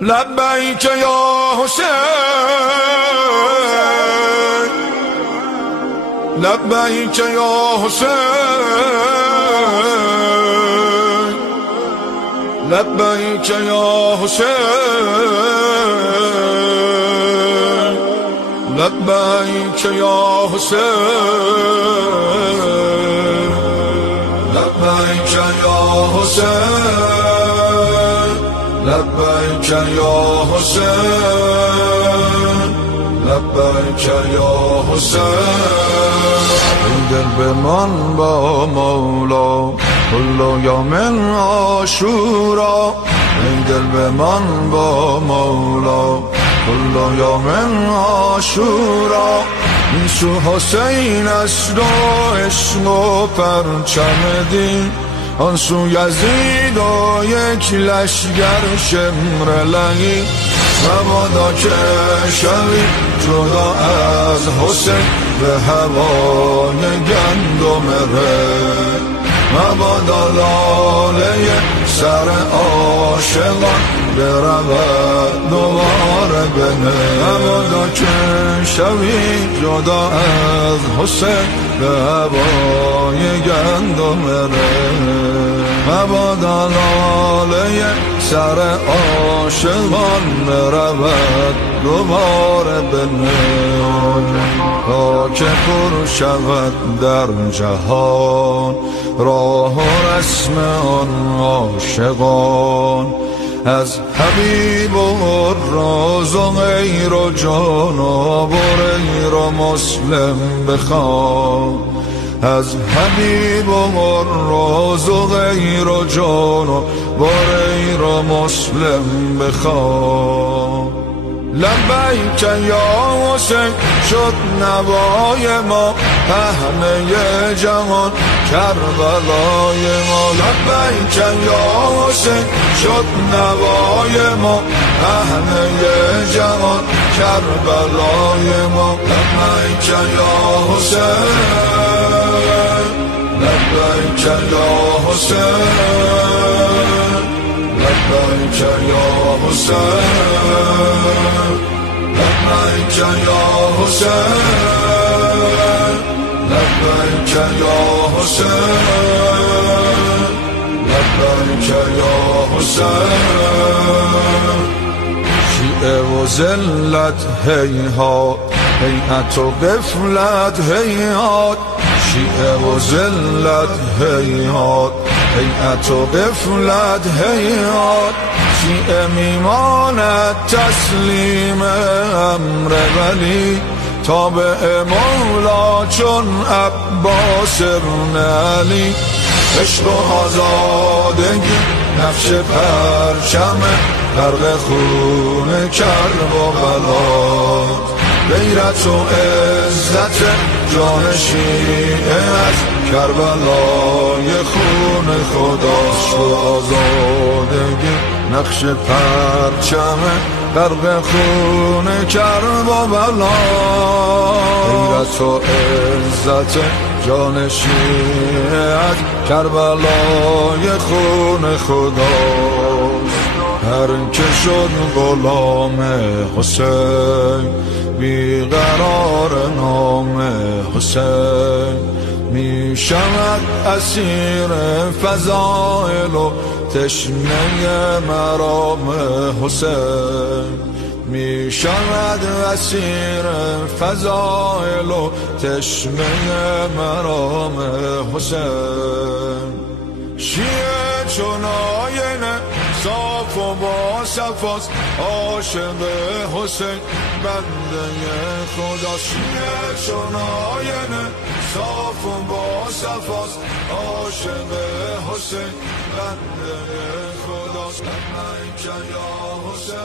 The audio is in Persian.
لبیک یا حسین، لبیک یا حسین، لبیک یا حسین، لبیک یا حسین، لبیک یا حسین، لبیک یا حسین، لبیک یا حسین. ای دل بمان با مولا کل یوم عاشورا، ای دل بمان با مولا کل یوم عاشورا. این سو حسین است و عشق و پرچم دین، آن سو یزید و یک لشگر شمر لعین. مبادا که شوی جدا از حسین به هوای گندم ری، مبادا لاله سر عاشقان برود دوباره به نی. مبادا که شوی جدا از حسین به هوای گندم ری، مبادا لاله سر عاشقان برود دوباره به نی. تا که پر شود در جهان راه و رسم آن عاشقان، از حبیب و راز و غیر و جانب و غیر و مسلم بخوان، از حبیب و راز و غیر و جانب و غیر و مسلم بخوان. لبیک یا حسین شد نوای ما، پهنه جهان کربلای ما. لبیک یا حسین شد نوای ما، پهنه جهان کربلای ما. لبیک یا حسین، لبیک یا حسین، لبیک یا حسین، لبیک یا حسین، لبیک یا حسین، لبیک یا حسین. شیعه و ذلت هیهات، هیئت و غفلت هیهات، شیعه و ذلت هیهات، هیئت و غفلت هیهات. شیعه میماند تسلیم امر ولی، تابع مولا چون عباس ابن علی. عشق و آزادگی نقش پرچم غرق خون کرب و بلاد، غیرت و عزت جان شیعه از کربلای خون خداست. و آزادگی نقش پرچم غرق خون کرب و بلاد، غیرت و عزت جان شیعه از کربلای خون خداست. هر که شد غلام حسین بیقرار نام حسین، می شود اسیر فضائل و تشنه مرام حسین، می شود اسیر فضائل و تشنه مرام حسین. شیعه چون آینه صاف و با صفاست، عاشق حسین بنده خداست. شیعه چون آینه صاف و با صفاست، عاشق حسین بنده خداست. لبیک یا حسین.